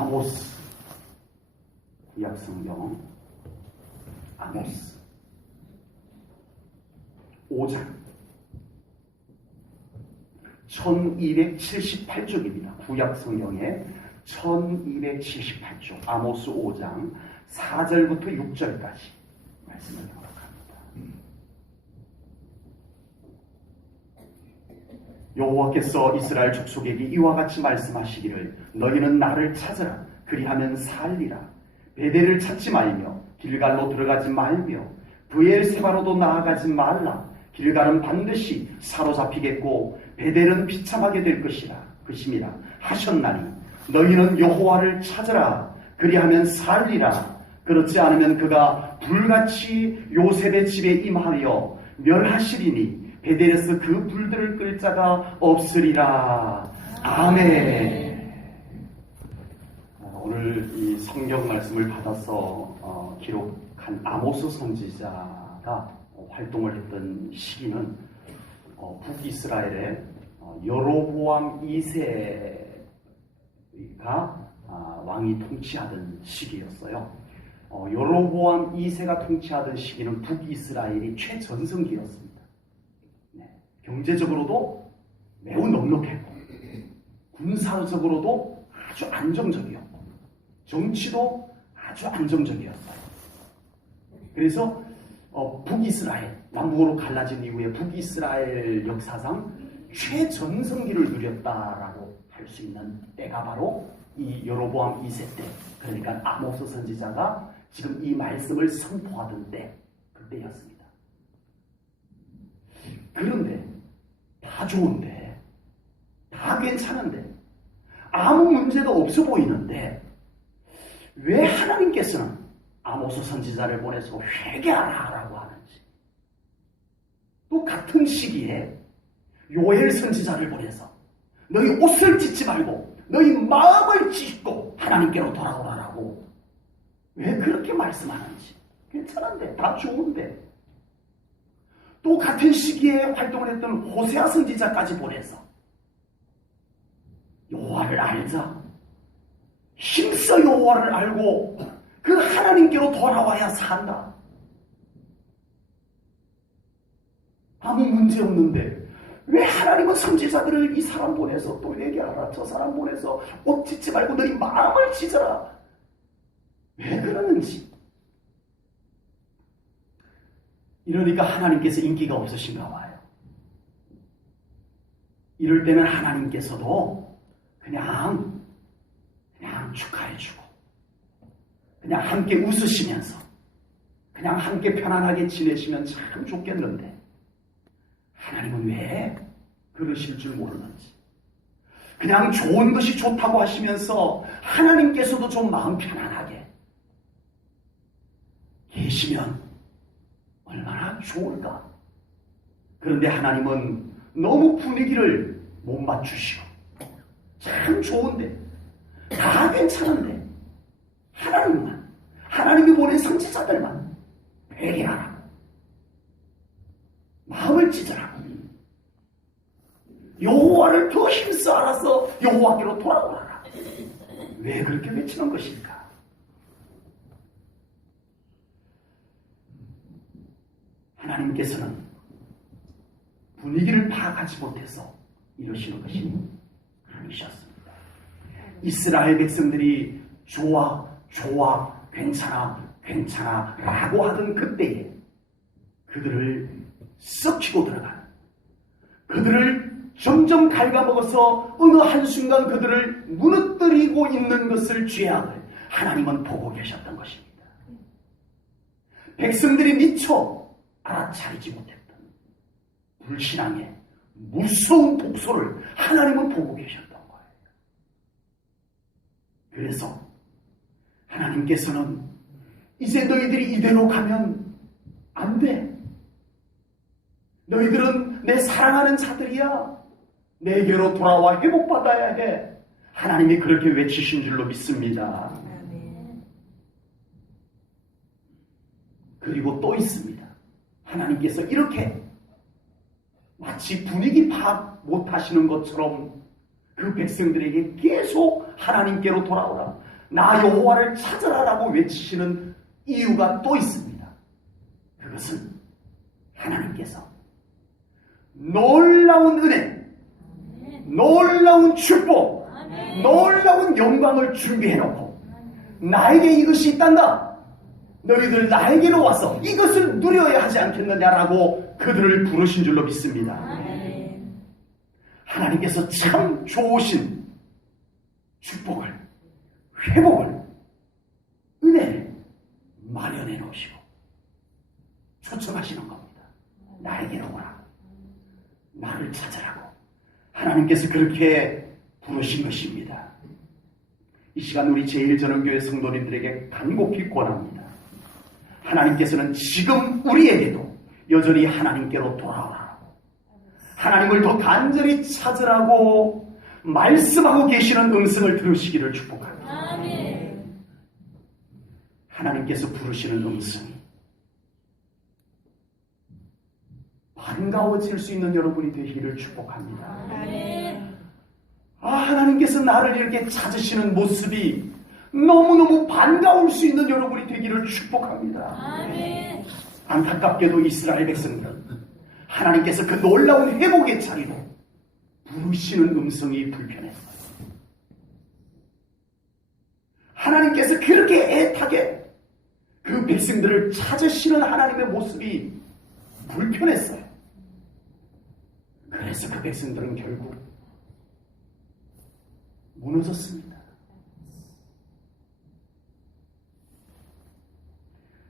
아모스, 구약성경 아모스 5장 1278쪽입니다. 구약성경의 1278쪽 아모스 5장 4절부터 6절까지 말씀을 기록합니다. 여호와께서 이스라엘 족속에게 이와 같이 말씀하시기를 너희는 나를 찾으라 그리하면 살리라. 베델을 찾지 말며 길갈로 들어가지 말며 브엘세바로도 나아가지 말라. 길갈은 반드시 사로잡히겠고 베델은 비참하게 될 것임이라 하셨나니 너희는 여호와를 찾으라 그리하면 살리라. 그렇지 않으면 그가 불같이 요셉의 집에 임하여 멸하시리니 베델에서 그 불들을 끌 자가 없으리라. 아멘. 오늘 이 성경 말씀을 받아서 기록한 아모스 선지자가 활동을 했던 시기는 북이스라엘의 여로보암 2세가 왕이 통치하던 시기였어요. 여로보암 2세가 통치하던 시기는 북이스라엘이 최전성기였습니다. 경제적으로도 매우 넉넉했고 군사적으로도 아주 안정적이었고 정치도 아주 안정적이었어요. 그래서 북이스라엘, 남북으로 갈라진 이후에 북이스라엘 역사상 최전성기를 누렸다라고 할 수 있는 때가 바로 이 여로보암 2세 때, 그러니까 아모스 선지자가 지금 이 말씀을 선포하던 때, 그때였습니다. 그런데 다 좋은데, 다 괜찮은데, 아무 문제도 없어 보이는데 왜 하나님께서는 아모스 선지자를 보내서 회개하라고 하는지, 또 같은 시기에 요엘 선지자를 보내서 너희 옷을 찢지 말고 너희 마음을 찢고 하나님께로 돌아오라라고 왜 그렇게 말씀하는지, 괜찮은데, 다 좋은데, 또 같은 시기에 활동을 했던 호세아 선지자까지 보내서 여호와를 알자, 힘써 여호와를 알고 그 하나님께로 돌아와야 산다. 아무 문제 없는데 왜 하나님은 선지자들을 이 사람 보내서 또 회개하라, 저 사람 보내서 옷 찢지 말고 너희 마음을 찢어라, 왜 그러는지. 이러니까 하나님께서 인기가 없으신가 봐요. 이럴 때는 하나님께서도 그냥 축하해주고, 그냥 함께 웃으시면서, 그냥 함께 편안하게 지내시면 참 좋겠는데, 하나님은 왜 그러실 줄 모르는지, 그냥 좋은 것이 좋다고 하시면서 하나님께서도 좀 마음 편안하게 계시면 얼마나 좋을까. 그런데 하나님은 너무 분위기를 못 맞추시고, 참 좋은데, 다 괜찮은데, 하나님이 보낸 선지자들만 회개하라고, 마음을 찢으라고, 여호와를 더 힘써 알아서 여호와께로 돌아오라, 왜 그렇게 외치는 것일까? 하나님께서는 분위기를 파악하지 못해서 이러시는 것이 아니셨습니다. 이스라엘 백성들이 좋아, 괜찮아 라고 하던 그때에 그들을 썩히고 들어가는, 그들을 점점 갉아먹어서 어느 한순간 그들을 무너뜨리고 있는 것을, 죄악을 하나님은 보고 계셨던 것입니다. 백성들이 미처 알아차리지 못했던 불신앙의 무서운 독소를 하나님은 보고 계셨던 거예요. 그래서 하나님께서는 이제 너희들이 이대로 가면 안 돼. 너희들은 내 사랑하는 자들이야. 내게로 돌아와 회복받아야 해. 하나님이 그렇게 외치신 줄로 믿습니다. 그리고 또 있습니다. 하나님께서 이렇게 마치 분위기 파악 못하시는 것처럼 그 백성들에게 계속 하나님께로 돌아오라, 나 여호와를 찾으라라고 외치시는 이유가 또 있습니다. 그것은 하나님께서 놀라운 은혜, 놀라운 축복, 놀라운 영광을 준비해놓고 나에게 이것이 있단다. 너희들 나에게로 와서 이것을 누려야 하지 않겠느냐라고 그들을 부르신 줄로 믿습니다. 하나님께서 참 좋으신 축복을, 회복을, 은혜를 마련해 놓으시고 초청하시는 겁니다. 나에게로 오라. 나를 찾으라고. 하나님께서 그렇게 부르신 것입니다. 이 시간 우리 제1전원교회 성도님들에게 간곡히 권합니다. 하나님께서는 지금 우리에게도 여전히 하나님께로 돌아와라고, 하나님을 더 간절히 찾으라고 말씀하고 계시는 음성을 들으시기를 축복합니다. 아멘. 하나님께서 부르시는 음성이 반가워질 수 있는 여러분이 되기를 축복합니다. 아멘. 하나님께서 나를 이렇게 찾으시는 모습이 너무너무 반가울 수 있는 여러분이 되기를 축복합니다. 아멘. 안타깝게도 이스라엘 백성들은 하나님께서 그 놀라운 회복의 자리로 부르시는 음성이 불편했어요. 하나님께서 그렇게 애타게 그 백성들을 찾으시는 하나님의 모습이 불편했어요. 그래서 그 백성들은 결국 무너졌습니다.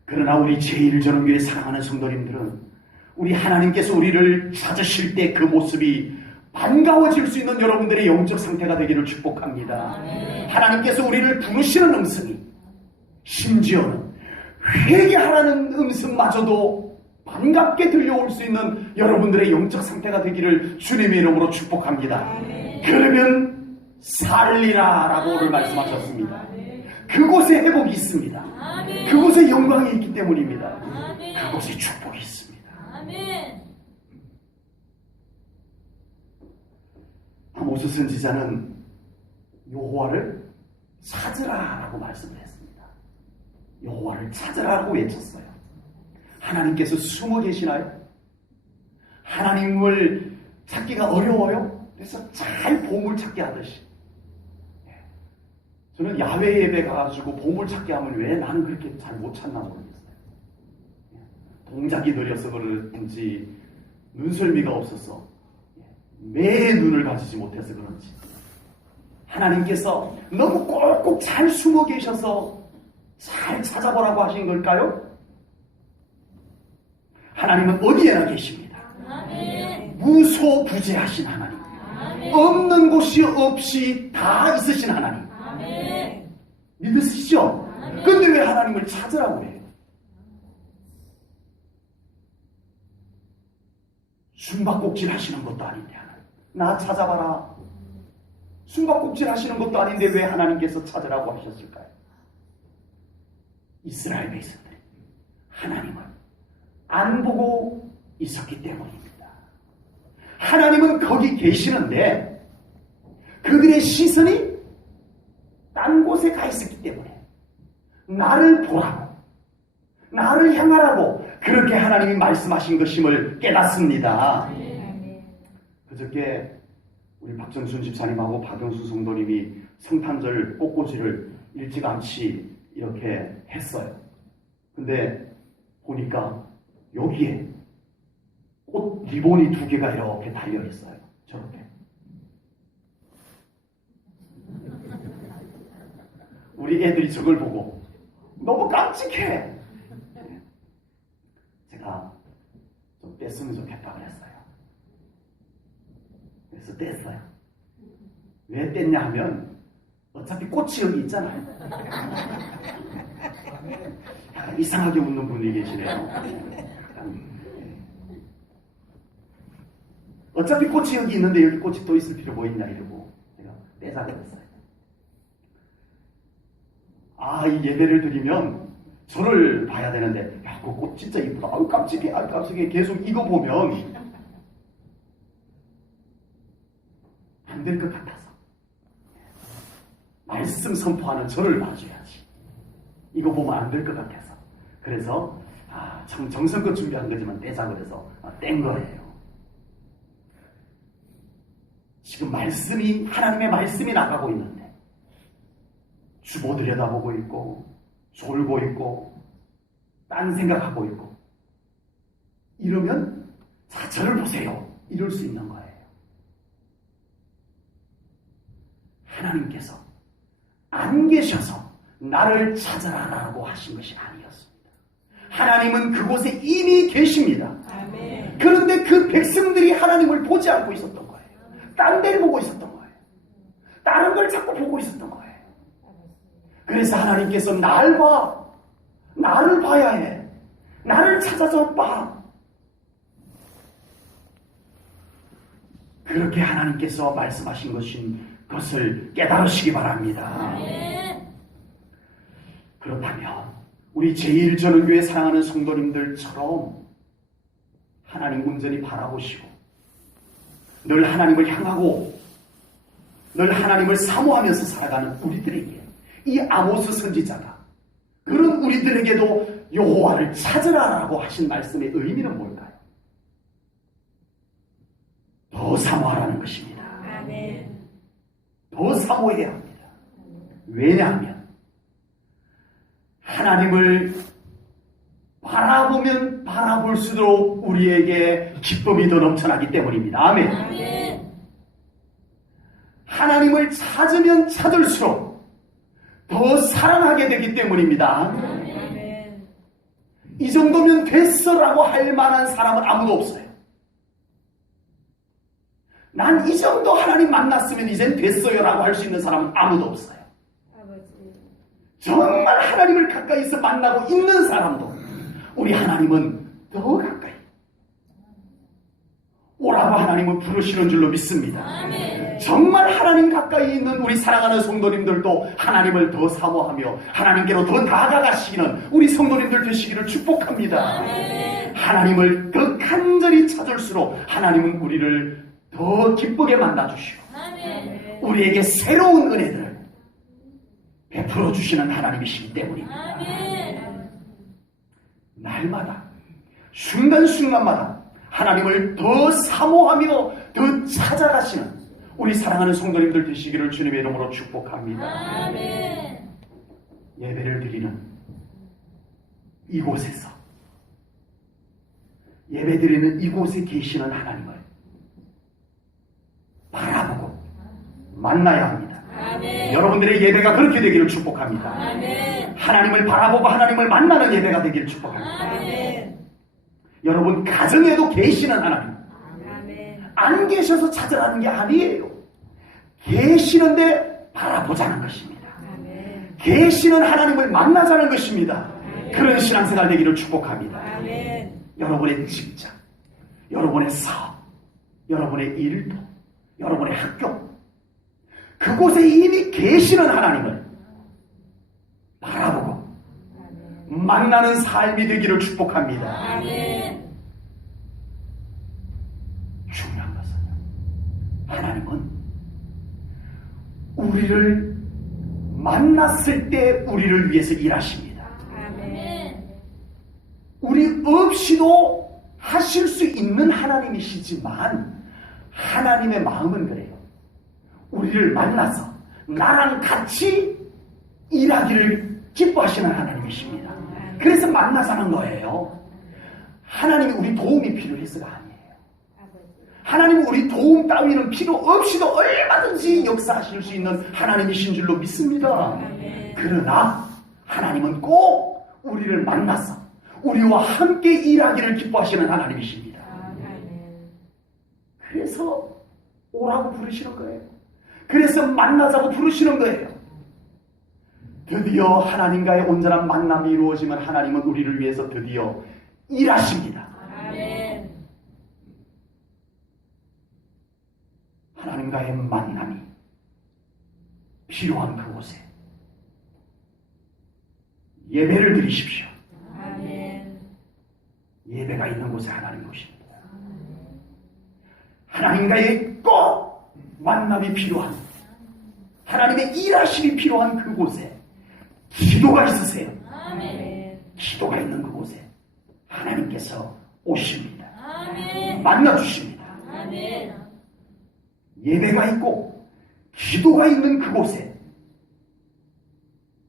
그러나 우리 제1전원교회 사랑하는 성도님들은 우리 하나님께서 우리를 찾으실 때 그 모습이 반가워질 수 있는 여러분들의 영적 상태가 되기를 축복합니다. 하나님께서 우리를 부르시는 음성이 심지어는 회개하라는 음성마저도 반갑게 들려올 수 있는 여러분들의 영적 상태가 되기를 주님의 이름으로 축복합니다. 그러면 살리라 라고 오늘 말씀하셨습니다. 그곳에 회복이 있습니다. 그곳에 영광이 있기 때문입니다. 그곳에 축복이 있습니다. 아모스 선지자는 여호와를 찾으라라고 말씀을 했습니다. 여호와를 찾으라고 외쳤어요. 하나님께서 숨어 계시나요? 하나님을 찾기가 어려워요? 그래서 잘 보물찾기 하듯이. 저는 야외 예배 가가지고 보물찾기 하면 왜 나는 그렇게 잘 못 찾나 모르겠어요. 동작이 느려서 그런지 눈썰미가 없어서 매 눈을 가지지 못해서 그런지 하나님께서 너무 꼭꼭 잘 숨어 계셔서 잘 찾아보라고 하신 걸까요? 하나님은 어디에나 계십니다. 무소부재하신 하나님, 없는 곳이 없이 다 있으신 하나님. 믿으시죠? 근데 왜 하나님을 찾으라고 해요? 숨바꼭질 하시는 것도 아닌데 하나님, 나 찾아봐라. 숨바꼭질 하시는 것도 아닌데 왜 하나님께서 찾으라고 하셨을까요? 이스라엘 백성들이 하나님을 안 보고 있었기 때문입니다. 하나님은 거기 계시는데 그들의 시선이 딴 곳에 가 있었기 때문에 나를 보라고, 나를 향하라고 그렇게 하나님이 말씀하신 것임을 깨닫습니다. 그저께 우리 박정순 집사님하고 박영수 성도님이 성탄절 꽃꽂이를 일찌감치 이렇게 했어요. 근데 보니까 여기에 꽃 리본이 2개가 이렇게 달려 있어요. 저렇게. 우리 애들이 저걸 보고 너무 깜찍해. 제가 좀 뗐으면 좋겠다 그랬어요. 그래서 뗐어요. 왜 뗐냐 하면 어차피 꽃이 여기 있잖아요. 약간 이상하게 웃는 분이 계시네요. 어차피 꽃이 여기 있는데 여기 꽃이 또 있을 필요 뭐 있냐 이러고 제가 떼자 그랬어요. 이 예배를 드리면 저를 봐야 되는데, 야, 그 꽃 진짜 이쁘다. 아유, 깜찍해. 아유, 깜찍해. 계속 이거 보면 안 될 것 같아서. 말씀 선포하는 저를 놔줘야지. 이거 보면 안 될 것 같아서. 그래서 참 정성껏 준비한 거지만 떼자 그래서 뗀 거예요. 지금 하나님의 말씀이 나가고 있는데 주보 들여다보고 있고 졸고 있고 딴 생각하고 있고 이러면 자, 저를 보세요. 이럴 수 있는 거예요. 하나님께서 안 계셔서 나를 찾아라라고 하신 것이 아니었습니다. 하나님은 그곳에 이미 계십니다. 아멘. 그런데 그 백성들이 하나님을 보지 않고 있었던 거예요. 딴 데를 보고 있었던 거예요. 다른 걸 자꾸 보고 있었던 거예요. 그래서 하나님께서 나를 봐야 해. 나를 찾아서 봐. 그렇게 하나님께서 말씀하신 것을 깨달으시기 바랍니다. 아멘. 그렇다면 우리 제1전원교회 사랑하는 성도님들처럼 하나님 온전히 바라보시고 늘 하나님을 향하고 늘 하나님을 사모하면서 살아가는 우리들에게 이 아모스 선지자가 그런 우리들에게도 여호와를 찾으라라고 하신 말씀의 의미는 뭘까요? 더 사모하라는 것입니다. 아멘. 더 사모해야 합니다. 왜냐하면 하나님을 바라보면 바라볼수록 우리에게 기쁨이 더 넘쳐나기 때문입니다. 아멘. 아멘. 하나님을 찾으면 찾을수록 더 사랑하게 되기 때문입니다. 아멘. 이 정도면 됐어라고 할 만한 사람은 아무도 없어요. 난 이 정도 하나님 만났으면 이젠 됐어요라고 할 수 있는 사람은 아무도 없어요. 아버지. 정말 하나님을 가까이서 만나고 있는 사람도 우리 하나님은 더 가까이 오라고 하나님은 부르시는 줄로 믿습니다. 아멘. 정말 하나님 가까이 있는 우리 사랑하는 성도님들도 하나님을 더 사모하며 하나님께로 더 나아가시는 우리 성도님들 되시기를 축복합니다. 아멘. 하나님을 더 간절히 찾을수록 하나님은 우리를 더 기쁘게 만나주시고 아멘. 우리에게 새로운 은혜들을 베풀어 주시는 하나님이시기 때문입니다. 아멘. 날마다 순간순간마다 하나님을 더 사모하며 더 찾아가시는 우리 사랑하는 성도님들 되시기를 주님의 이름으로 축복합니다. 아멘. 예배를 드리는 이곳에서 예배드리는 이곳에 계시는 하나님을 바라보고 만나야 합니다. 아멘. 여러분들의 예배가 그렇게 되기를 축복합니다. 아멘. 하나님을 바라보고 하나님을 만나는 예배가 되기를 축복합니다. 아멘. 여러분 가정에도 계시는 하나님 아멘. 안 계셔서 찾으라는 게 아니에요. 계시는데 바라보자는 것입니다. 아멘. 계시는 하나님을 만나자는 것입니다. 그런 신앙생활 되기를 축복합니다. 아멘. 여러분의 직장, 여러분의 사업, 여러분의 일도, 여러분의 학교 그곳에 이미 계시는 하나님을 바라보고 만나는 삶이 되기를 축복합니다. 아멘. 중요한 것은 하나님은 우리를 만났을 때 우리를 위해서 일하십니다. 아멘. 우리 없이도 하실 수 있는 하나님이시지만 하나님의 마음은 그래요. 우리를 만나서 나랑 같이 일하기를 기뻐하시는 하나님이십니다. 그래서 만나자는 거예요. 하나님이 우리 도움이 필요해서가 아니에요. 하나님은 우리 도움 따위는 필요 없이도 얼마든지 역사하실 수 있는 하나님이신 줄로 믿습니다. 그러나 하나님은 꼭 우리를 만나서 우리와 함께 일하기를 기뻐하시는 하나님이십니다. 그래서 오라고 부르시는 거예요. 그래서 만나자고 부르시는 거예요. 드디어 하나님과의 온전한 만남이 이루어지면 하나님은 우리를 위해서 드디어 일하십니다. 아멘. 하나님과의 만남이 필요한 그곳에 예배를 드리십시오. 아멘. 예배가 있는 곳에 하나님 오십니다. 하나님과의 꼭 만남이 필요한 하나님의 일하심이 필요한 그곳에 기도가 있으세요. 아멘. 기도가 있는 그곳에 하나님께서 오십니다. 아멘. 만나주십니다. 아멘. 예배가 있고 기도가 있는 그곳에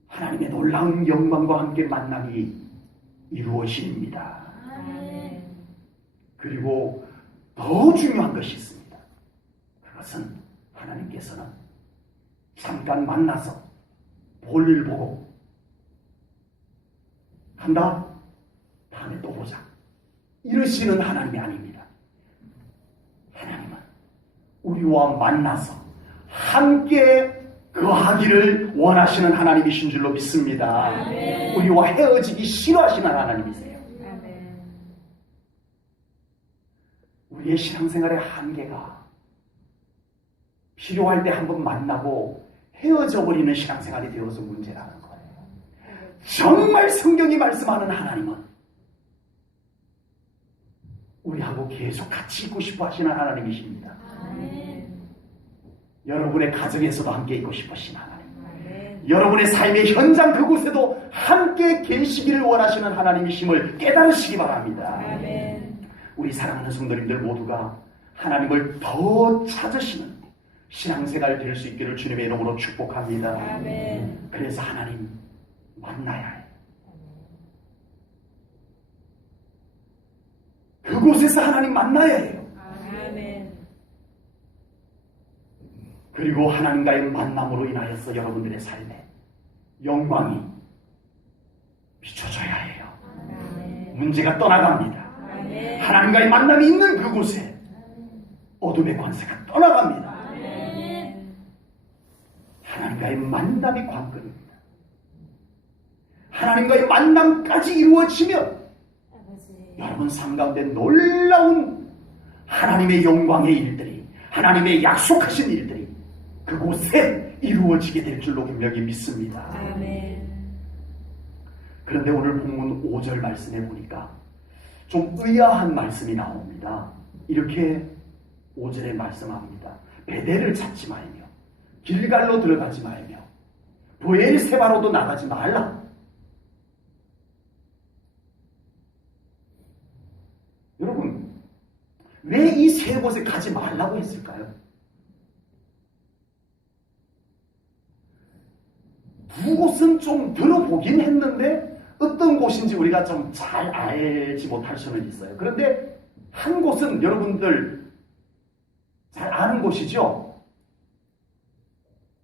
하나님의 놀라운 영광과 함께 만남이 이루어집니다. 아멘. 그리고 더 중요한 것이 있습니다. 그것은 하나님께서는 잠깐 만나서 볼일 보고 한다? 다음에 또 보자. 이러시는 하나님이 아닙니다. 하나님은 우리와 만나서 함께 거하기를 원하시는 하나님이신 줄로 믿습니다. 아멘. 우리와 헤어지기 싫어하시는 하나님이세요. 아멘. 우리의 신앙생활의 한계가 필요할 때 한번 만나고 헤어져 버리는 신앙생활이 되어서 문제라는 거예요. 정말 성경이 말씀하는 하나님은 우리하고 계속 같이 있고 싶어 하시는 하나님이십니다. 아멘. 여러분의 가정에서도 함께 있고 싶으신 하나님, 아멘. 여러분의 삶의 현장 그곳에도 함께 계시기를 원하시는 하나님이심을 깨달으시기 바랍니다. 아멘. 우리 사랑하는 성도님들 모두가 하나님을 더 찾으시는 신앙생활 될 수 있기를 주님의 이름으로 축복합니다. 아멘. 그래서 하나님 만나야 해요. 그곳에서 하나님 만나야 해요. 아멘. 그리고 하나님과의 만남으로 인하여서 여러분들의 삶에 영광이 비춰져야 해요. 아멘. 문제가 떠나갑니다. 아멘. 하나님과의 만남이 있는 그곳에 어둠의 권세가 떠나갑니다. 아멘. 하나님과의 만남이 관건입니다. 하나님과의 만남까지 이루어지면 아버지. 여러분 삶 가운데 놀라운 하나님의 영광의 일들이, 하나님의 약속하신 일들이 그곳에 이루어지게 될 줄로 분명히 믿습니다. 아멘. 그런데 오늘 본문 5절 말씀에 보니까 좀 의아한 말씀이 나옵니다. 이렇게 5절에 말씀합니다. 베델을 찾지 말며 길갈로 들어가지 말며 브엘세바로도 나가지 말라. 여러분, 왜 이 세 곳에 가지 말라고 했을까요? 두 곳은 좀 들어보긴 했는데 어떤 곳인지 우리가 좀 잘 알지 못할 수는 있어요. 그런데 한 곳은 여러분들 잘 아는 곳이죠?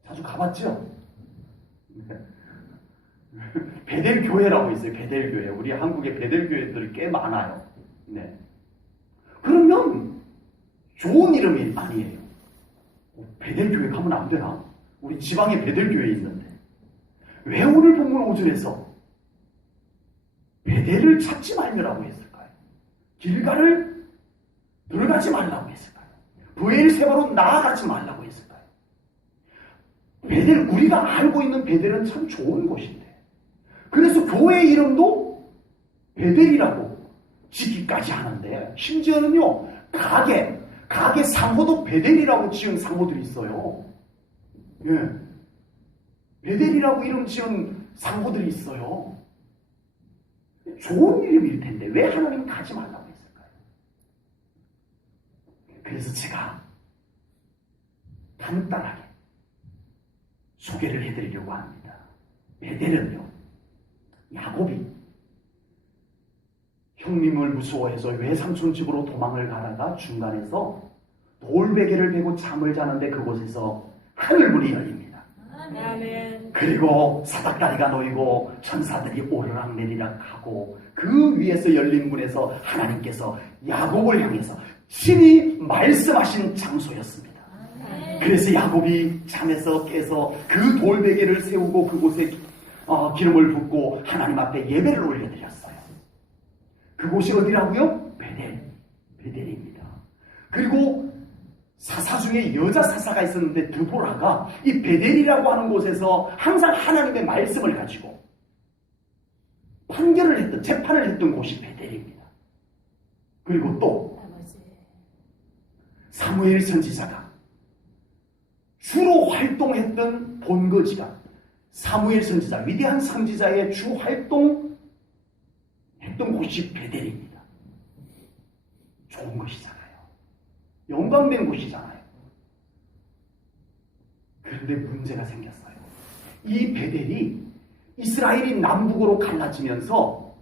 자주 가봤죠? 베델교회라고 있어요. 베델교회. 우리 한국에 베델교회들이 꽤 많아요. 네. 그러면 좋은 이름이 아니에요. 베델교회 가면 안 되나? 우리 지방에 베델교회 있는데 왜 오늘 본문 5절에서 베델을 찾지 말라고 했을까요? 길갈을 들어가지 말라고 했을까요? 브엘세바로 나아가지 말라고 했을까요? 베델, 우리가 알고 있는 베델은 참 좋은 곳인데 그래서 교회 이름도 베델이라고 짓기까지 하는데 심지어는요 가게 상호도 베델이라고 지은 상호들이 있어요. 예. 베델이라고 이름 지은 상호들이 있어요. 좋은 이름일 텐데 왜 하나님 가지 말라고 했을까요? 그래서 제가 간단하게 소개를 해드리려고 합니다. 베델은요, 야곱이 형님을 무서워해서 외삼촌 집으로 도망을 가다가 중간에서 돌베개를 베고 잠을 자는데 그곳에서 하늘문이 열립니다. 아멘. 그리고 사닥다리가 놓이고 천사들이 오르락내리락 하고 그 위에서 열린 문에서 하나님께서 야곱을 향해서 친히 말씀하신 장소였습니다. 그래서 야곱이 잠에서 깨서 그 돌베개를 세우고 그곳에 기름을 붓고 하나님 앞에 예배를 올려드렸어요. 그곳이 어디라고요? 베델입니다. 그리고 사사 중에 여자 사사가 있었는데 드보라가 이 베델이라고 하는 곳에서 항상 하나님의 말씀을 가지고 판결을 했던, 재판을 했던 곳이 베델입니다. 그리고 또 아버지. 사무엘 선지자가 주로 활동했던 본거지가 사무엘 선지자, 위대한 선지자의 주 활동했던 곳이 베델입니다. 좋은 곳이잖아요. 영광된 곳이잖아요. 그런데 문제가 생겼어요. 이 베델이 이스라엘이 남북으로 갈라지면서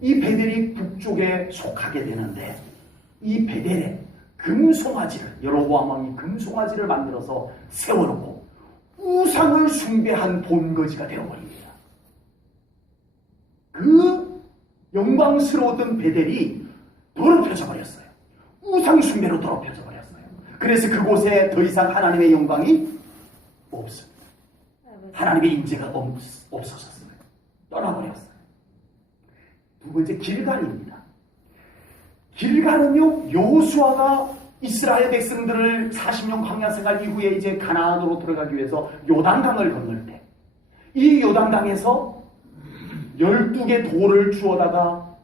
이 베델이 북쪽에 속하게 되는데 이 베델에 금송아지를, 여로보암 왕이 금송아지를 만들어서 세워놓고 우상을 숭배한 본거지가 되어버립니다. 그 영광스러웠던 베델이 더럽혀져 버렸어요. 우상 숭배로 더럽혀져 버렸어요. 그래서 그곳에 더 이상 하나님의 영광이 없습니다. 하나님의 임재가 없어졌어요. 떠나버렸어요. 두 번째, 길갈입니다. 길갈은요, 여호수아가 이스라엘 백성들을 40년 광야 생활 이후에 이제 가나안으로 들어가기 위해서 요단강을 건널 때, 이 요단강에서 12개 돌을 주워다가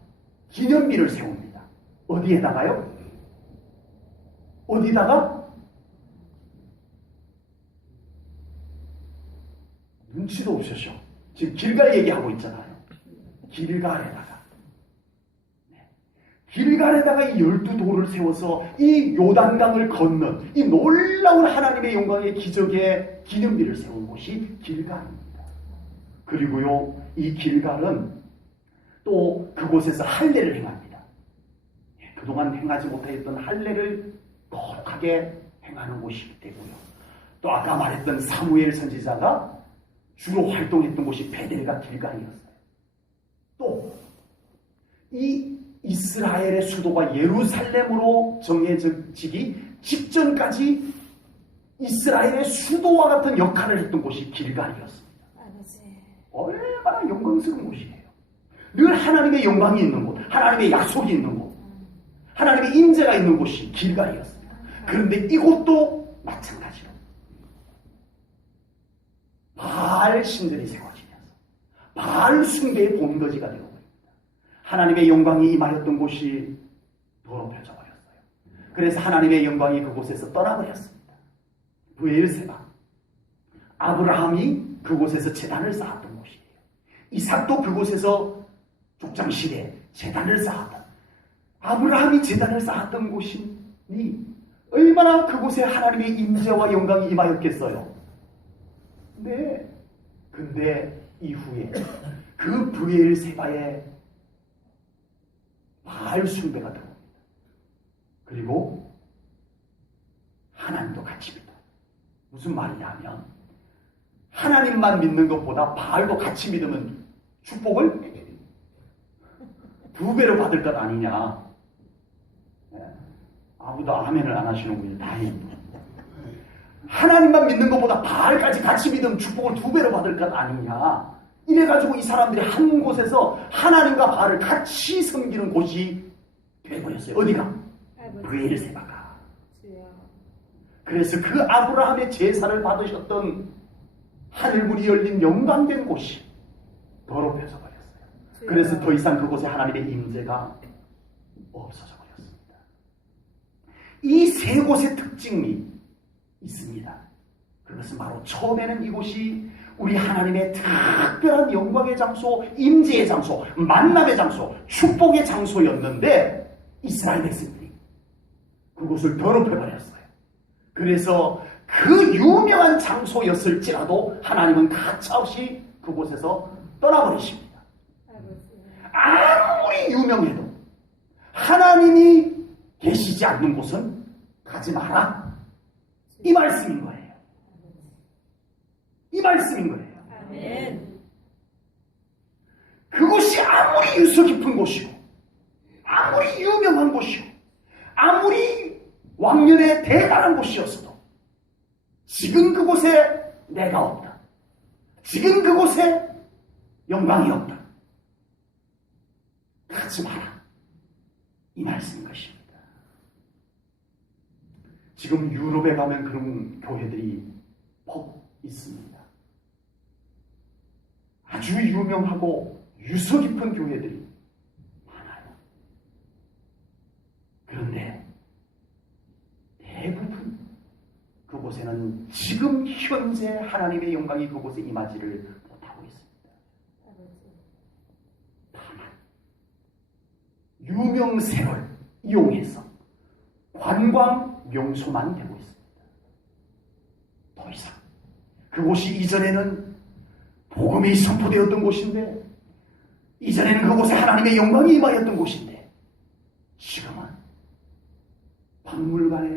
기념비를 세웁니다. 어디에다가요? 어디다가? 눈치도 없으셔. 지금 길갈 얘기하고 있잖아요. 길갈에다가. 길갈에다가 이 12돌을 세워서 이 요단강을 건넌 이 놀라운 하나님의 영광의 기적의 기념비를 세운 곳이 길갈입니다. 그리고요, 이 길갈은 또 그곳에서 할례를 행합니다. 그동안 행하지 못했던 할례를 거룩하게 행하는 곳이기 때문에, 또 아까 말했던 사무엘 선지자가 주로 활동했던 곳이 베델과 길갈이었어요. 또 이 이스라엘의 수도가 예루살렘으로 정해지기 직전까지 이스라엘의 수도와 같은 역할을 했던 곳이 길갈이었습니다. 얼마나 영광스러운 곳이에요. 늘 하나님의 영광이 있는 곳, 하나님의 약속이 있는 곳, 하나님의 임재가 있는 곳이 길갈이었습니다. 그런데 이곳도 마찬가지로 바알 신들이 세워지면서 바알 숭배의 본거지가 되고 하나님의 영광이 임하였던 곳이 더럽혀져 버렸어요. 그래서 하나님의 영광이 그곳에서 떠나버렸습니다. 브엘세바, 아브라함이 그곳에서 제단을 쌓았던 곳이에요. 이삭도 그곳에서 족장실에 제단을 쌓았던, 아브라함이 제단을 쌓았던 곳이니 얼마나 그곳에 하나님의 임재와 영광이 임하였겠어요. 네. 근데 이후에 그 브엘세바의 바알 숭배가 들어옵니다. 그리고 하나님도 같이 믿어. 무슨 말이냐면 하나님만 믿는 것보다 바알도 같이 믿으면 축복을 2배로 받을 것 아니냐. 아무도 아멘을 안 하시는군요. 다행입니다. 하나님만 믿는 것보다 바알까지 같이 믿으면 축복을 2배로 받을 것 아니냐. 이래가지고 이 사람들이 한 곳에서 하나님과 바알을 같이 섬기는 곳이 되어버렸어요. 어디가? 브엘세바가. 그래서 그 아브라함의 제사를 받으셨던 하늘문이 열린 영광된 곳이 더럽혀져 버렸어요. 그래서 더 이상 그곳에 하나님의 임재가 없어져 버렸습니다. 이 세 곳의 특징이 있습니다. 그것은 바로 처음에는 이곳이 우리 하나님의 특별한 영광의 장소, 임재의 장소, 만남의 장소, 축복의 장소였는데 이스라엘 백성들이 그곳을 더럽혀버렸어요. 그래서 그 유명한 장소였을지라도 하나님은 가차없이 그곳에서 떠나버리십니다. 아무리 유명해도 하나님이 계시지 않는 곳은 가지 마라. 이 말씀인 거예요. 이 말씀인 거예요. 아멘. 그곳이 아무리 유서 깊은 곳이고 아무리 유명한 곳이고 아무리 왕년에 대단한 곳이었어도 지금 그곳에 내가 없다. 지금 그곳에 영광이 없다. 가지 마라. 이 말씀인 것입니다. 지금 유럽에 가면 그런 교회들이 퍽 있습니다. 아주 유명하고 유서 깊은 교회들이 많아요. 그런데 대부분 그곳에는 지금 현재 하나님의 영광이 그곳에 임하지를 못하고 있습니다. 다만 유명세를 이용해서 관광 명소만 되고 있습니다. 더 이상 그곳이 이전에는 복음이 선포되었던 곳인데, 이전에는 그곳에 하나님의 영광이 임하였던 곳인데, 지금은 박물관에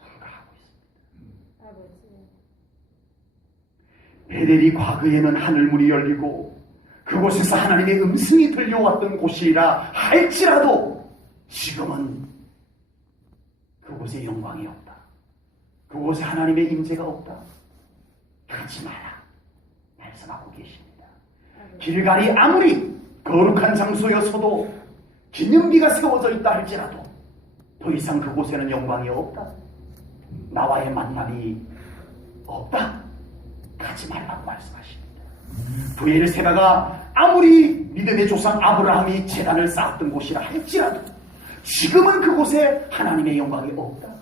불과하고 있습니다. 베델이 과거에는 하늘문이 열리고 그곳에서 하나님의 음성이 들려왔던 곳이라 할지라도 지금은 그곳에 영광이 없다. 그곳에 하나님의 임재가 없다. 가지 마라 말씀하고 계십니다. 길갈이 아무리 거룩한 장소여서도 기념비가 세워져 있다 할지라도 더 이상 그곳에는 영광이 없다. 나와의 만남이 없다. 가지 말라고 말씀하십니다. 브엘세바가 아무리 믿음의 조상 아브라함이 제단을 쌓았던 곳이라 할지라도 지금은 그곳에 하나님의 영광이 없다.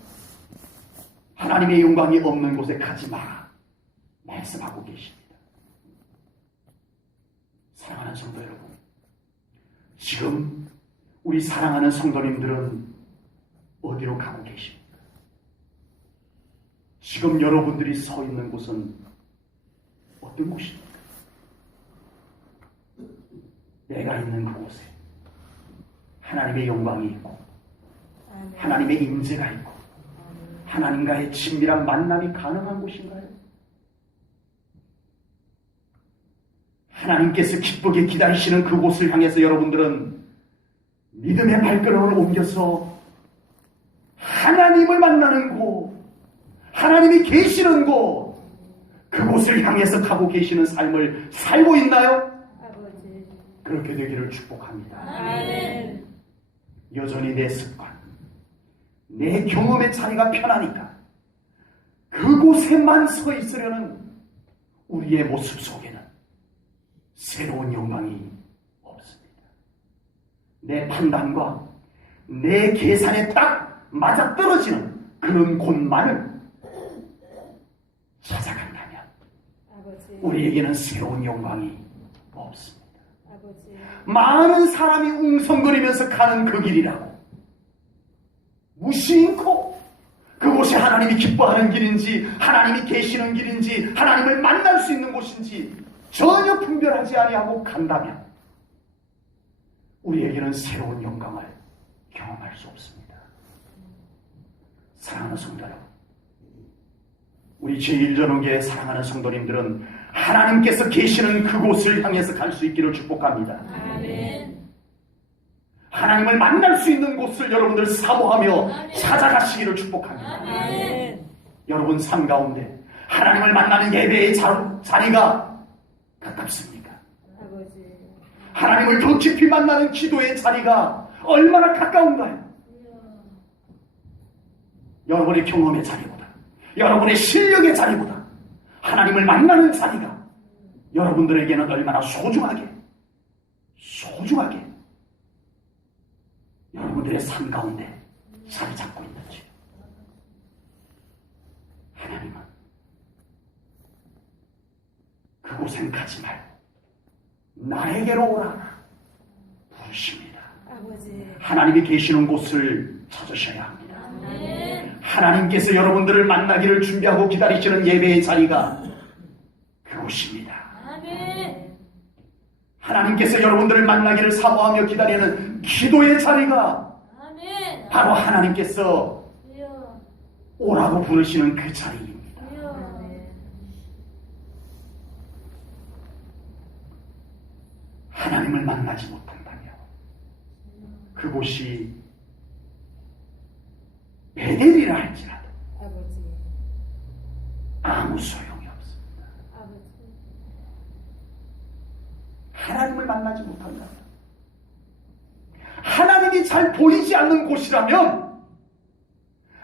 하나님의 영광이 없는 곳에 가지 마라 말씀하고 계십니다. 사랑하는 성도 여러분, 지금 우리 사랑하는 성도님들은 어디로 가고 계십니까? 지금 여러분들이 서 있는 곳은 어떤 곳입니까? 내가 있는 그곳에 하나님의 영광이 있고 하나님의 임재가 있고 하나님과의 친밀한 만남이 가능한 곳인가요? 하나님께서 기쁘게 기다리시는 그곳을 향해서 여러분들은 믿음의 발걸음을 옮겨서 하나님을 만나는 곳, 하나님이 계시는 곳, 그곳을 향해서 가고 계시는 삶을 살고 있나요? 아버지. 그렇게 되기를 축복합니다. 아멘. 여전히 내 습관, 내 경험의 자리가 편하니까 그곳에만 서 있으려는 우리의 모습 속에는 새로운 영광이 없습니다. 내 판단과 내 계산에 딱 맞아떨어지는 그런 곳만을 찾아간다면 아버지. 우리에게는 새로운 영광이 없습니다. 아버지. 많은 사람이 웅성거리면서 가는 그 길이라고 무심코 그곳이 하나님이 기뻐하는 길인지 하나님이 계시는 길인지 하나님을 만날 수 있는 곳인지 전혀 분별하지 아니하고 간다면 우리에게는 새로운 영광을 경험할 수 없습니다. 사랑하는 성도 여러분, 우리 제1전원교회 사랑하는 성도님들은 하나님께서 계시는 그곳을 향해서 갈 수 있기를 축복합니다. 아멘. 하나님을 만날 수 있는 곳을 여러분들 사모하며 찾아가시기를 축복합니다. 아멘. 여러분 삶 가운데 하나님을 만나는 예배의 자리가 가깝습니까? 아버지. 하나님을 더 깊이 만나는 기도의 자리가 얼마나 가까운가요? 여러분의 경험의 자리보다, 여러분의 실력의 자리보다 하나님을 만나는 자리가 여러분들에게는 얼마나 소중하게 여러분들의 삶 가운데 자리 잡고 있는지. 하나님은 그곳엔 가지 말고 나에게로 오라 부르십니다. 아버지. 하나님이 계시는 곳을 찾으셔야 합니다. 아멘. 하나님께서 여러분들을 만나기를 준비하고 기다리시는 예배의 자리가 그곳입니다. 아멘. 하나님께서 여러분들을 만나기를 사모하며 기다리는 기도의 자리가 아멘. 바로 하나님께서 주여. 오라고 부르시는 그 자리입니다. 주여. 하나님을 만나지 못한다면 그곳이 베델이라 할지라도 아버지. 아무 소용이 없습니다. 아버지. 하나님을 만나지 못한다면, 하나님이 잘 보이지 않는 곳이라면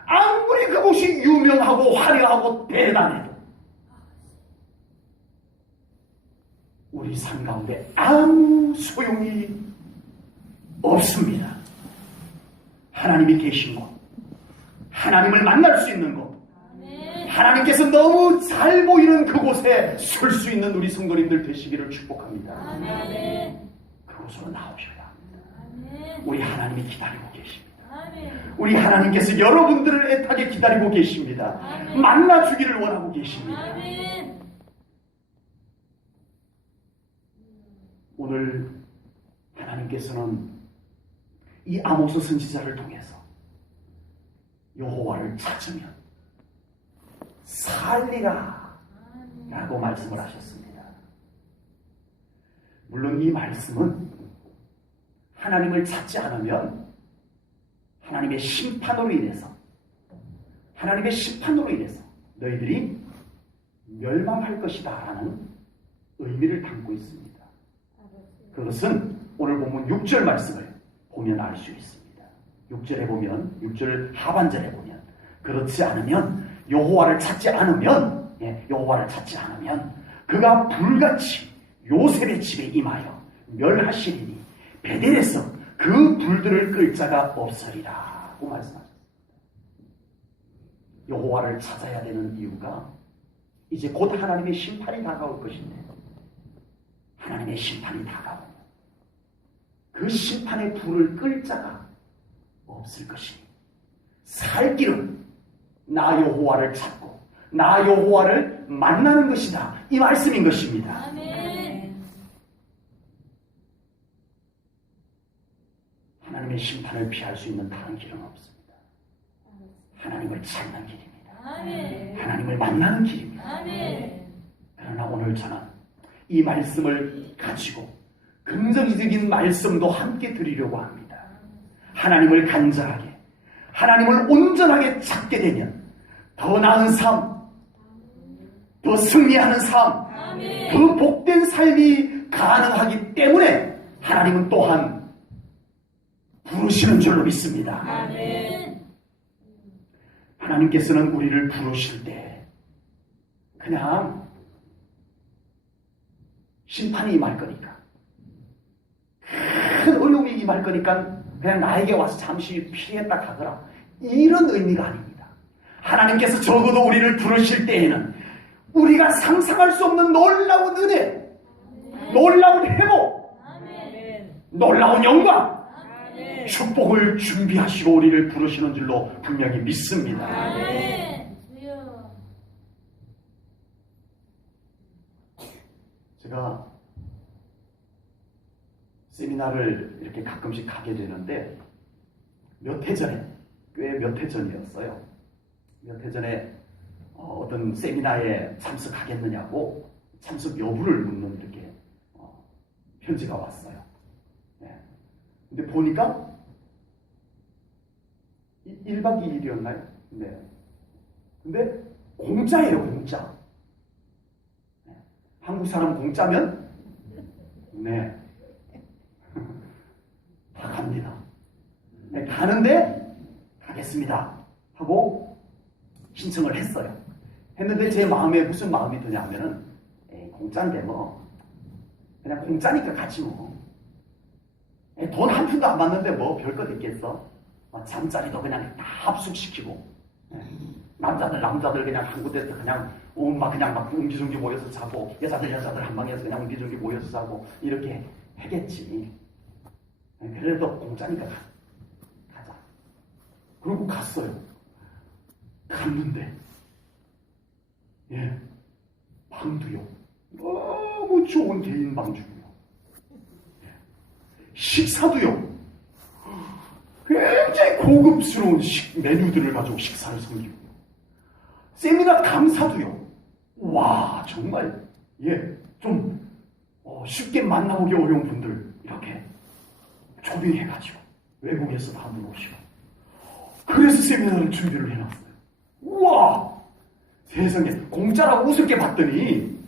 아무리 그곳이 유명하고 화려하고 대단해도 우리 삶 가운데 아무 소용이 없습니다. 하나님이 계신 곳, 하나님을 만날 수 있는 곳, 하나님께서 너무 잘 보이는 그곳에 설 수 있는 우리 성도님들 되시기를 축복합니다. 아멘. 그곳으로 나오셔야 합니다. 아멘. 우리 하나님이 기다리고 계십니다. 아멘. 우리 하나님께서 여러분들을 애타게 기다리고 계십니다. 아멘. 만나주기를 원하고 계십니다. 아멘. 오늘 하나님께서는 이 아모스 선지자를 통해서 여호와를 찾으면 살리라 라고 말씀을 하셨습니다. 물론 이 말씀은 하나님을 찾지 않으면 하나님의 심판으로 인해서 너희들이 멸망할 것이다 라는 의미를 담고 있습니다. 그것은 오늘 본문 6절 말씀을 보면 알 수 있습니다. 6절에 보면 6절 하반절에 보면 그렇지 않으면 여호와를 찾지 않으면 그가 불같이 요셉의 집에 임하여 멸하시리니 베델에서 그 불들을 끌 자가 없으리라고 말씀하셨습니다. 여호와를 찾아야 되는 이유가 이제 곧 하나님의 심판이 다가올 것인데 하나님의 심판이 다가오면 그 심판의 불을 끌 자가 없을 것이니 살 길은 나 여호와를 찾고 나 여호와를 만나는 것이다. 이 말씀인 것입니다. 아멘. 하나님의 심판을 피할 수 있는 다른 길은 없습니다. 하나님을 찾는 길입니다. 아멘. 하나님을 만나는 길입니다. 아멘. 그러나 오늘 저는 이 말씀을 가지고 긍정적인 말씀도 함께 드리려고 합니다. 하나님을 간절하게, 하나님을 온전하게 찾게 되면 더 나은 삶, 더 승리하는 삶, 아멘. 더 복된 삶이 가능하기 때문에 하나님은 또한 부르시는 줄로 믿습니다. 아멘. 하나님께서는 우리를 부르실 때 그냥 심판이 임할 거니까, 큰 어려움이 임할 거니까 그냥 나에게 와서 잠시 피했다 가거라, 이런 의미가 아닙니다. 하나님께서 적어도 우리를 부르실 때에는 우리가 상상할 수 없는 놀라운 은혜, 놀라운 회복, 아멘. 놀라운 영광, 아멘. 축복을 준비하시고 우리를 부르시는 줄로 분명히 믿습니다. 아멘. 주여. 제가 세미나를 이렇게 가끔씩 가게 되는데 몇 해 전에, 꽤 몇 해 전이었어요. 몇 해 전에 어떤 세미나에 참석하겠느냐고 참석 여부를 묻는 이렇게 편지가 왔어요. 네. 근데 보니까 1박 2일이었나요? 네. 근데 공짜예요, 공짜. 네. 한국 사람 공짜면 네. 다 갑니다. 네, 가는데 가겠습니다 하고 신청을 했어요. 했는데 제 마음에 무슨 마음이 드냐면은 공짜인데 뭐 그냥 공짜니까 가지 뭐. 돈 한 푼도 안 받는데 뭐 별것 있겠어. 잠자리도 그냥 다 합숙시키고, 남자들 그냥 한 군데서 그냥 막 옹기종기 모여서 자고, 여자들 한 방에서 그냥 옹기종기 모여서 자고, 이렇게 하겠지. 그래도 공짜니까 가자. 그러고 갔어요. 갔는데 방도요, 너무 좋은 개인 방 주고요, 식사도요, 굉장히 고급스러운 메뉴들을 가지고 식사를 섬기고, 세미나 강사도요, 와 정말 좀 쉽게 만나보기 어려운 분들 이렇게 초빙해가지고 외국에서도 한 분 오시고, 그래서 세미나를 준비를 해놨어요. 우와, 세상에, 공짜라고 우습게 봤더니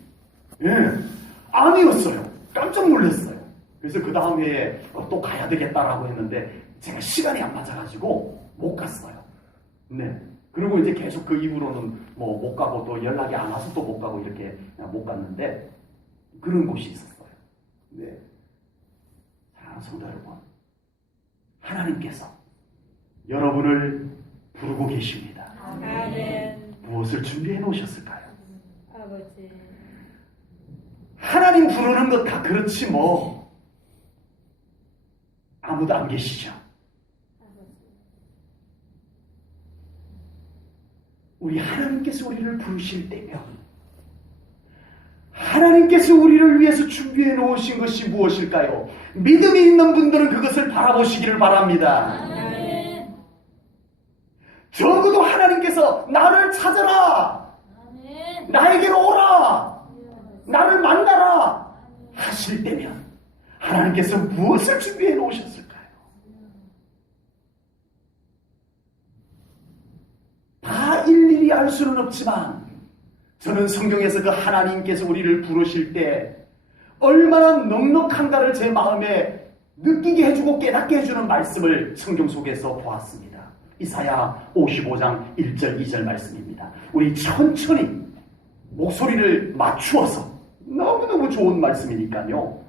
아니었어요. 깜짝 놀랐어요. 그래서 그 다음에 또 가야 되겠다라고 했는데 제가 시간이 안 맞아가지고 못 갔어요. 네. 그리고 이제 계속 그 이후로는 뭐 못 가고 또 연락이 안 와서 또 못 가고 이렇게 못 갔는데, 그런 곳이 있었어요. 네. 사랑하는 성도 여러분, 하나님께서 여러분을 부르고 계십니다. 아멘. 무엇을 준비해 놓으셨을까요? 아버지. 하나님 부르는 것 다 그렇지 뭐 아무도 안 계시죠. 우리 하나님께서 우리를 부르실 때면 하나님께서 우리를 위해서 준비해 놓으신 것이 무엇일까요? 믿음이 있는 분들은 그것을 바라보시기를 바랍니다. 아멘. 적어도 하나님께서 나를 찾아라, 아멘. 나에게로 오라, 나를 만나라 하실 때면 하나님께서 무엇을 준비해 놓으셨을까요? 다 일일이 알 수는 없지만 저는 성경에서 그 하나님께서 우리를 부르실 때 얼마나 넉넉한가를 제 마음에 느끼게 해주고 깨닫게 해주는 말씀을 성경 속에서 보았습니다. 이사야 55장 1절 2절 말씀입니다. 우리 천천히 목소리를 맞추어서 너무너무 좋은 말씀이니까요.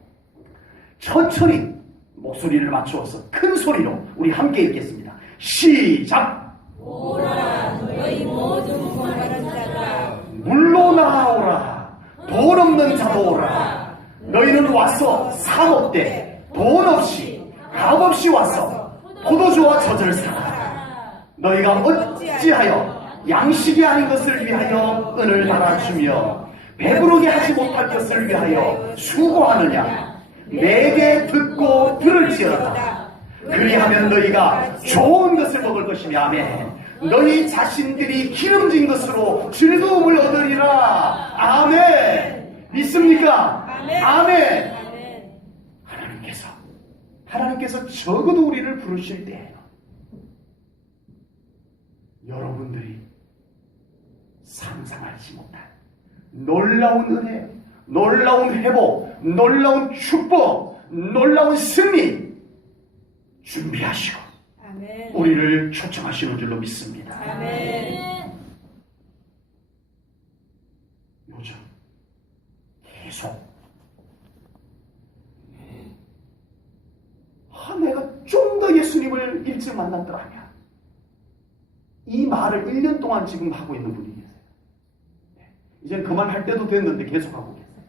천천히 목소리를 맞추어서 큰 소리로 우리 함께 읽겠습니다. 시작! 오라 너희 모두 구원받은 자가 물로 나아오라. 돈 없는 자도 오라. 너희는 와서 사먹되 돈 없이 값 없이 와서 포도주와 젖을 사라. 너희가 어찌하여 양식이 아닌 것을 위하여 은을 달아주며 배부르게 하지 못할 것을 위하여 수고하느냐. 내게 듣고 들을지어다. 그리하면 너희가 좋은 것을 먹을 것이며 아멘. 너희 자신들이 기름진 것으로 즐거움을 얻으리라. 아멘. 믿습니까? 아멘. 아멘. 아멘. 하나님께서 적어도 우리를 부르실 때 여러분들이 상상하지 못할 놀라운 은혜, 놀라운 회복, 놀라운 축복, 놀라운 승리 준비하시고 아멘. 우리를 초청하시는 줄로 믿습니다. 아멘. 요즘 계속 내가 좀 더 예수님을 일찍 만났더라면 이 말을 1년 동안 지금 하고 있는 분이 계세요. 이젠 그만할 때도 됐는데 계속 하고 계세요.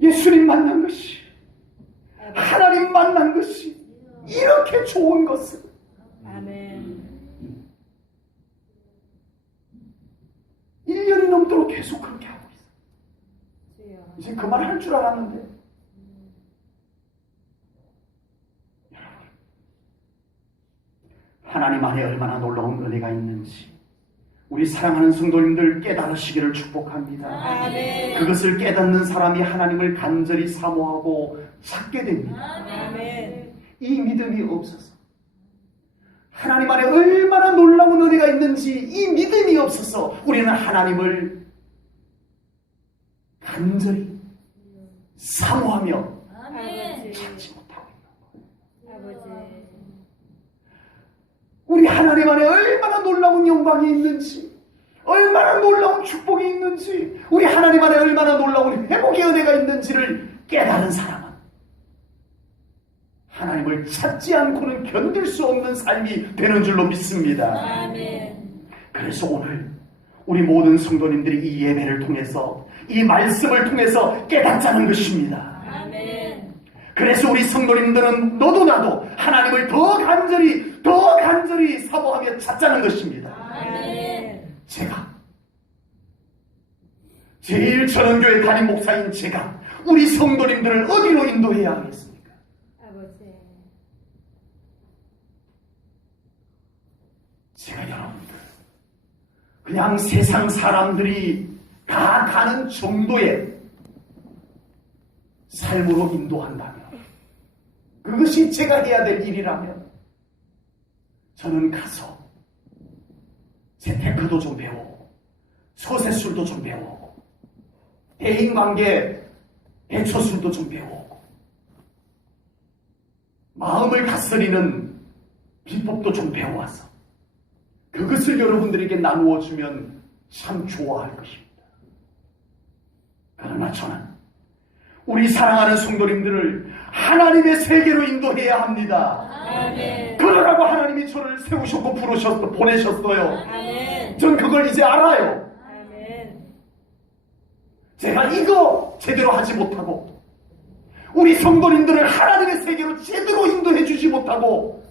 예수님 만난 것이, 하나님 만난 것이 이렇게 좋은 것을 아멘. 1년이 넘도록 계속 그렇게 하고 있어요. 주여. 이제 그만할 줄 알았는데 하나님 안에 얼마나 놀라운 은혜가 있는지 우리 사랑하는 성도님들 깨달으시기를 축복합니다. 아멘. 그것을 깨닫는 사람이 하나님을 간절히 사모하고 찾게 됩니다. 아멘. 이 믿음이 없어서 하나님 안에 얼마나 놀라운 은혜가 있는지 이 믿음이 없어서 우리는 하나님을 간절히 사모하며 아멘. 찾지 못하고 있는 거예요. 아버지. 우리 하나님 안에 얼마나 놀라운 영광이 있는지, 얼마나 놀라운 축복이 있는지, 우리 하나님 안에 얼마나 놀라운 회복의 은혜가 있는지를 깨달은 사람은 하나님을 찾지 않고는 견딜 수 없는 삶이 되는 줄로 믿습니다. 아멘. 그래서 오늘 우리 모든 성도님들이 이 예배를 통해서 이 말씀을 통해서 깨닫자는 것입니다. 아멘. 그래서 우리 성도님들은 너도 나도 하나님을 더 간절히 사모하며 찾자는 것입니다. 아멘. 제가 제1천원교회 담임 목사인 제가 우리 성도님들을 어디로 인도해야 하겠습니까? 아버지. 제가 여러분들 그냥 세상 사람들이 다 가는 정도의 삶으로 인도한다면, 그것이 제가 해야 될 일이라면 저는 가서 재테크도 좀 배우고 서세술도 좀 배우고 대인관계 대처술도 좀 배우고 마음을 다스리는 비법도 좀 배워와서 그것을 여러분들에게 나누어주면 참 좋아할 것입니다. 그러나 저는 우리 사랑하는 성도님들을 하나님의 세계로 인도해야 합니다. 아멘. 그러나 그러라고 하나님이 저를 세우셨고 보내셨어요. 아멘. 전 그걸 이제 알아요. 아멘. 제가 이거 제대로 하지 못하고 우리 성도님들을 하나님의 세계로 제대로 인도해 주지 못하고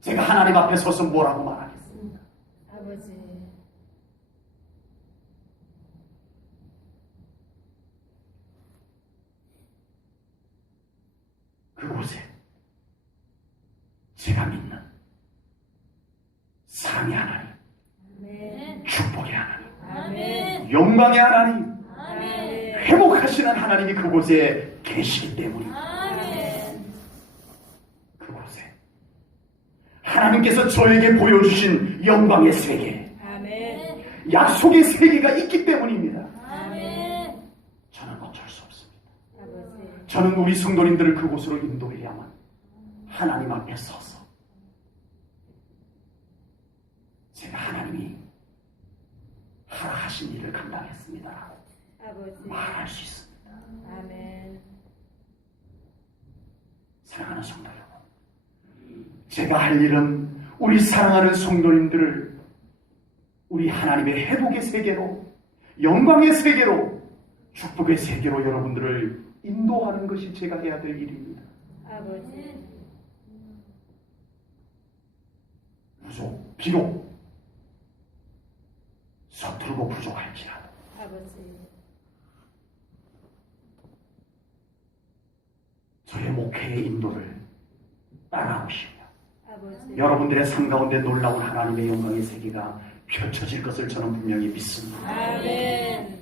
제가 하나님 앞에 서서 뭐라고 말하겠습니까? 아버지. 그곳에 제가 믿는 사랑의 하나님, 아멘. 축복의 하나님, 아멘. 영광의 하나님, 아멘. 회복하시는 하나님이 그곳에 계시기 때문입니다. 아멘. 그곳에 하나님께서 저에게 보여주신 영광의 세계, 아멘. 약속의 세계가 있기 때문입니다. 아멘. 저는 어쩔 수 없습니다. 아버지. 저는 우리 성도님들을 그곳으로 인도해야만 하나님 앞에 서서 제가 하나님이 하라 하신 일을 감당했습니다라고 아버지. 말할 수 있습니다. 아멘. 사랑하는 성도 여러분, 제가 할 일은 우리 사랑하는 성도님들을 우리 하나님의 회복의 세계로, 영광의 세계로, 축복의 세계로 여러분들을 인도하는 것이 제가 해야 될 일입니다. 아버지. 비록 서투르고 부족할지라도 아버지. 저의 목회의 인도를 따라오시며 아버지. 여러분들의 삶 가운데 놀라운 하나님의 영광의 세계가 펼쳐질 것을 저는 분명히 믿습니다. 아멘.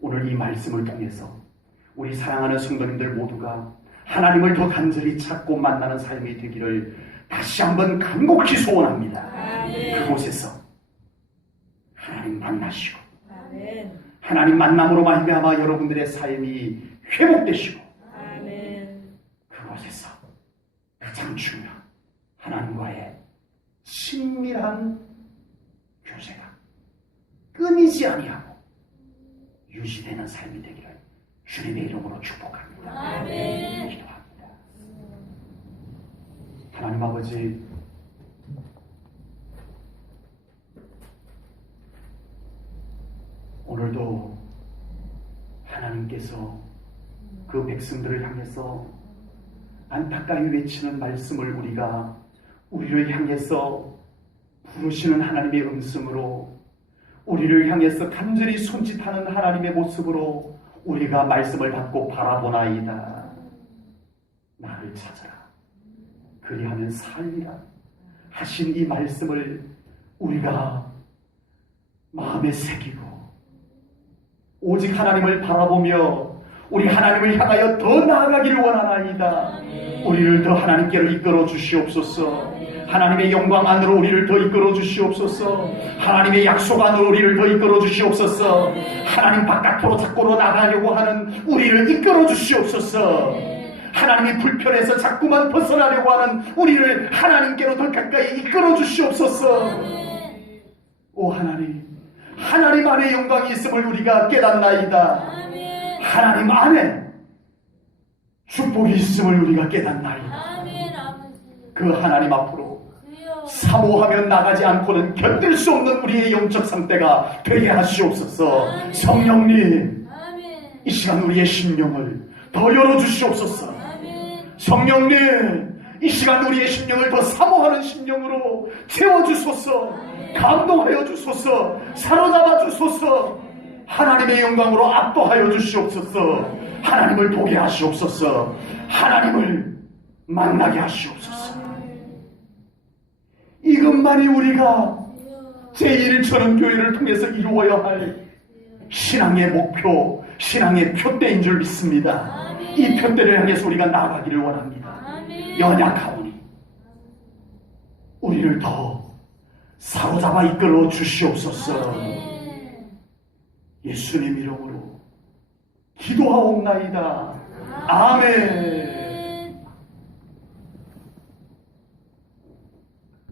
오늘 이 말씀을 통해서 우리 사랑하는 성도님들 모두가 하나님을 더 간절히 찾고 만나는 삶이 되기를 다시 한번 간곡히 소원합니다. 아멘. 그곳에서 하나님 만나시고 아멘. 하나님 만남으로 말미암아 여러분들의 삶이 회복되시고 아멘. 그곳에서 가장 중요한 하나님과의 친밀한 교제가 끊이지 아니하고 유지되는 삶이 되기를 주님의 이름으로 축복합니다. 아멘. 기도합니다. 하나님 아버지, 오늘도 하나님께서 그 백성들을 향해서 안타까이 외치는 말씀을 우리를 향해서 부르시는 하나님의 음성으로, 우리를 향해서 간절히 손짓하는 하나님의 모습으로 우리가 말씀을 받고 바라보나이다. 나를 찾아라, 그리하면 살리라 하신 이 말씀을 우리가 마음에 새기고 오직 하나님을 바라보며 우리 하나님을 향하여 더 나아가기를 원하나이다. 우리를 더 하나님께로 이끌어 주시옵소서. 하나님의 영광 안으로 우리를 더 이끌어 주시옵소서. 하나님의 약속 안으로 우리를 더 이끌어 주시옵소서. 하나님 바깥으로 자꾸로 나가려고 하는 우리를 이끌어 주시옵소서. 하나님이 불편해서 자꾸만 벗어나려고 하는 우리를 하나님께로 더 가까이 이끌어 주시옵소서. 오 하나님, 하나님 안에 영광이 있음을 우리가 깨닫나이다. 하나님 안에 축복이 있음을 우리가 깨닫나이다. 그 하나님 앞으로 사모하며 나가지 않고는 견딜 수 없는 우리의 영적 상태가 되게 하시옵소서. 성령님, 이 시간 우리의 심령을 더 열어주시옵소서. 성령님, 이 시간 우리의 심령을 더 사모하는 심령으로 채워주소서. 감동하여 주소서. 사로잡아 주소서. 하나님의 영광으로 압도하여 주시옵소서. 하나님을 보게 하시옵소서. 하나님을 만나게 하시옵소서. 이것만이 우리가 제1천원 교회를 통해서 이루어야 할 신앙의 목표, 신앙의 표대인 줄 믿습니다. 이 표대를 향해서 우리가 나아가기를 원합니다. 연약하오니 우리를 더 사로잡아 이끌어 주시옵소서. 예수님 이름으로 기도하옵나이다. 아멘.